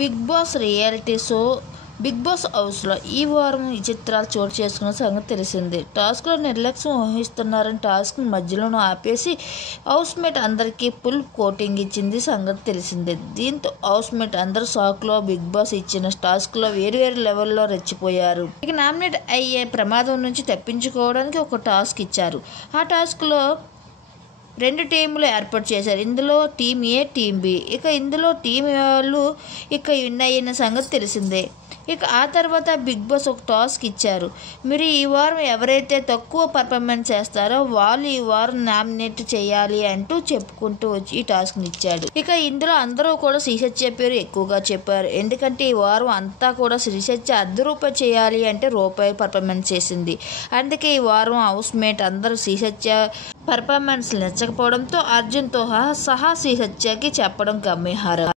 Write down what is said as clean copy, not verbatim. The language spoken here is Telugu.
Big Boss reality show Bigg Boss హౌస్లో ఈ వారం విచిత్రాలు చోటు చేసుకున్న సంగతి తెలిసిందే. టాస్క్లో నిర్లక్ష్యం వహిస్తున్నారని టాస్క్ని మధ్యలోనూ ఆపేసి హౌస్మేట్ అందరికీ ఫుల్ కోటింగ్ ఇచ్చింది సంగతి తెలిసిందే. దీంతో హౌస్మేట్ అందరూ షాక్లో బిగ్ బాస్ ఇచ్చిన టాస్క్లో వేరు లెవెల్లో రెచ్చిపోయారు. ఇక నామినేట్ అయ్యే ప్రమాదం నుంచి తప్పించుకోవడానికి ఒక టాస్క్ ఇచ్చారు. ఆ టాస్క్లో 2 టీములు ఏర్పాటు చేశారు. ఇందులో టీం ఏ, టీం బి. ఇక ఇందులో టీం వాళ్ళు విన్ అయిన సంగతి తెలిసిందే. ఇక ఆ తర్వాత బిగ్ బాస్ ఒక టాస్క్ ఇచ్చారు. మీరు ఈ వారం ఎవరైతే తక్కువ పర్ఫార్మెన్స్ చేస్తారో వాళ్ళు ఈ వారం నామినేట్ చేయాలి అంటూ చెప్పుకుంటూ వచ్చి ఈ టాస్క్ని ఇచ్చాడు. ఇక ఇందులో అందరూ కూడా శ్రీసత్య పేరు ఎక్కువగా చెప్పారు. ఎందుకంటే ఈ వారం అంతా కూడా శ్రీసత్య ₹100 చేయాలి అంటే రూపాయి పర్ఫార్మెన్స్ చేసింది. అందుకే ఈ వారం హౌస్ మేట్ అందరూ శ్రీసత్య పర్ఫార్మెన్స్ నచ్చకపోవడంతో అర్జున్తో సహా శ్రీసత్యకి చెప్పడం గమ్యహారం.